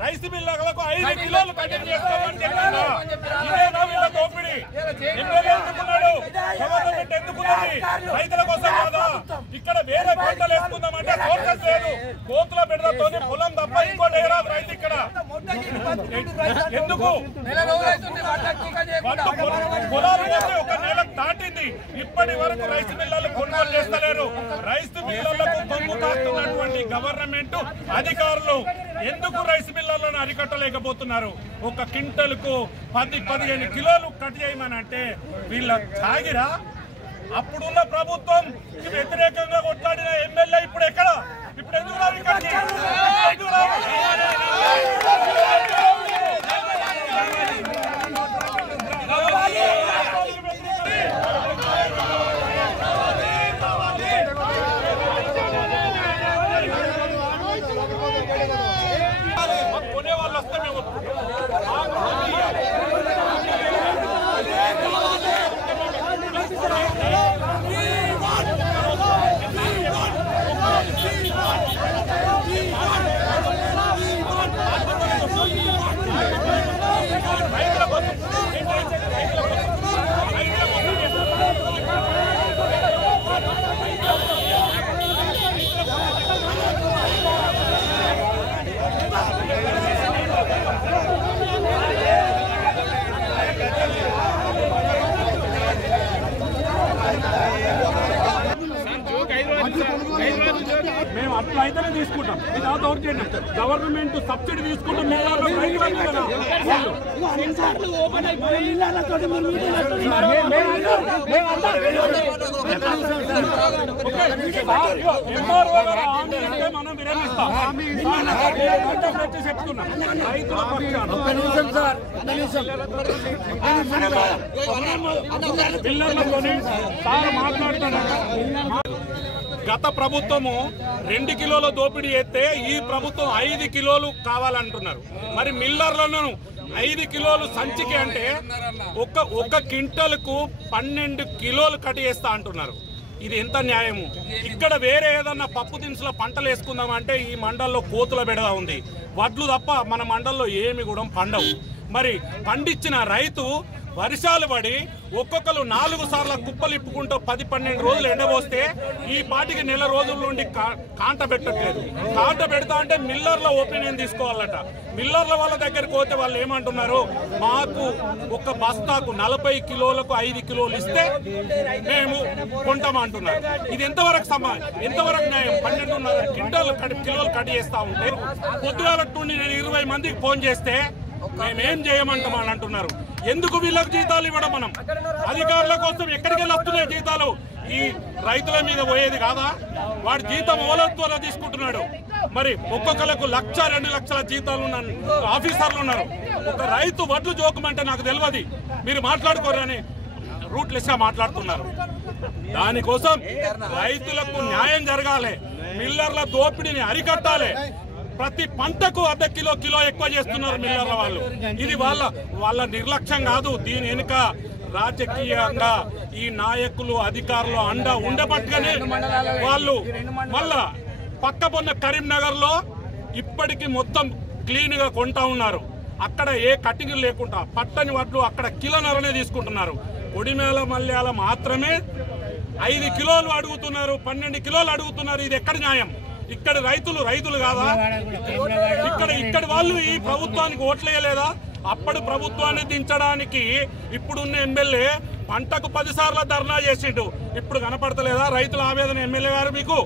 Rice మిల్లర్లకు 5 కిలోలు cutting చేస్తామని చెప్పారు. ఇదేనా వీళ్ళ దోపిడీ? ఎమ్మెల్యే ఎందుకున్నాడు? గవర్నమెంట్ ఎందుకున్నది? రైతుల కోసం కాదా? ఇక్కడ వేరే పంటలు వేసుకుందామంటే సోర్సెస్ లేదు. కోతుల బిడ్డలతో పొలం తప్ప ఇంకోటి ఏరాదు రైతు ఇక్కడ. ఎందుకు పొలాలు ఒక నెల దాటింది, ఇప్పటి వరకు రైస్ మిల్లర్లు కొనుగోలు చేస్తలేరు. రైస్ మిల్లర్లకు కొమ్ము కాస్తున్నటువంటి గవర్నమెంట్ అధికారులు ఎందుకు రైస్ మిల్లర్లను అరికట్టలేకపోతున్నారు? ఒక క్వింటల్కు 10-15 కిలోలు కట్ చేయమని అంటే వీళ్ళ సాగిరా? అప్పుడున్న ప్రభుత్వం వ్యతిరేకంగా కొట్లాడిన ఎమ్మెల్యే ఇప్పుడు ఎక్కడ? ఇప్పుడు ఎందుకు రావు ఇక్కడికి? కొనే వాళ్ళు వస్తే మేము మేము అట్లా అయితేనే తీసుకుంటాం. ఇది దౌర్జన్యం. గవర్నమెంట్ సబ్సిడీ తీసుకుంటాం. మనం విరమిస్తాం. చెప్తున్నాం రైతుల పిల్లలతోని మాట్లాడుతున్నాం. గత ప్రభుత్వము 2 కిలోల దోపిడీ చేస్తే ఈ ప్రభుత్వం 5 కిలోలు కావాలంటున్నారు. మరి మిల్లర్లను 5 కిలోలు సంచికి అంటే ఒక క్వింటల్కు 12 కిలోలు కట్ చేస్తా అంటున్నారు. ఇది ఎంత న్యాయము? ఇక్కడ వేరే ఏదన్నా పప్పు దినుసుల పంటలు వేసుకుందామంటే ఈ మండల్లో కోతుల బెడద ఉంది. వడ్లు తప్ప మన మండల్లో ఏమి కూడా పండవు. మరి పండించిన రైతు వర్షాలు పడి ఒక్కొక్కరు 4 సార్లు కుప్పలు ఇప్పుకుంటూ 10-12 రోజులు ఎండబోస్తే ఈ పాటికి నెల రోజుల నుండి కాంట పెట్టట్లేదు. కాంట పెడతా అంటే మిల్లర్ల ఒపీనియన్ తీసుకోవాలట. మిల్లర్ల వాళ్ళ దగ్గరికి పోతే వాళ్ళు ఏమంటున్నారు? మాకు ఒక బస్తాకు 40 కిలోలకు 5 కిలోలు ఇస్తే మేము కొంటామంటున్నారు. ఇది ఎంతవరకు ఎంతవరకు న్యాయం? 12.5 కిలోలు కట్ చేస్తా ఉంటే పొద్దుగాల నుండి నేను 20 మందికి ఫోన్ చేస్తే మేమేం చేయమంటామని అంటున్నారు. ఎందుకు వీళ్ళకి జీతాలు ఇవ్వడం? మనం అధికారుల కోసం ఎక్కడికి వెళ్ళి వస్తున్నాయి జీతాలు? ఈ రైతుల మీద పోయేది కాదా? వాడి జీతం ఓలత్వాలో తీసుకుంటున్నాడు. మరి ఒక్కొక్కరికి 1-2 లక్షల జీతాలు ఉన్న ఆఫీసర్లు ఉన్నారు. ఒక రైతు వడ్లు జోకమంటే నాకు తెలియదు, మీరు మాట్లాడుకోరని రూట్లెస్ గా మాట్లాడుతున్నారు. దానికోసం రైతులకు న్యాయం జరగాలి. మిల్లర్ల దోపిడీని అరికట్టాలి. ప్రతి పంటకు 1/2 కిలో ఎక్కువ చేస్తున్నారు మిల్లర్ల వాళ్ళు. ఇది వాళ్ళ నిర్లక్ష్యం కాదు. దీని వెనుక రాజకీయంగా ఈ నాయకులు అధికారులు అండ ఉండబట్టుగానే వాళ్ళు మళ్ళా పక్కపొన్న కరీంనగర్ లో ఇప్పటికీ మొత్తం క్లీన్ గా కొంటా ఉన్నారు. అక్కడ ఏ కటింగ్ లేకుండా పట్టని వడ్లు అక్కడ కిలోన్నరనే తీసుకుంటున్నారు. కొడిమేల మల్యాల మాత్రమే 5 కిలోలు అడుగుతున్నారు, 12 కిలోలు అడుగుతున్నారు. ఇది ఎక్కడ న్యాయం? ఇక్కడ రైతులు కాదా? ఇక్కడ వాళ్ళు ఈ ప్రభుత్వానికి ఓట్లేయలేదా? అప్పటి ప్రభుత్వాన్ని దించడానికి ఇప్పుడున్న ఎమ్మెల్యే పంటకు 10 సార్లు ధర్నా చేసిండు. ఇప్పుడు కనపడతలేదా రైతుల ఆవేదన? ఎమ్మెల్యే గారు మీకు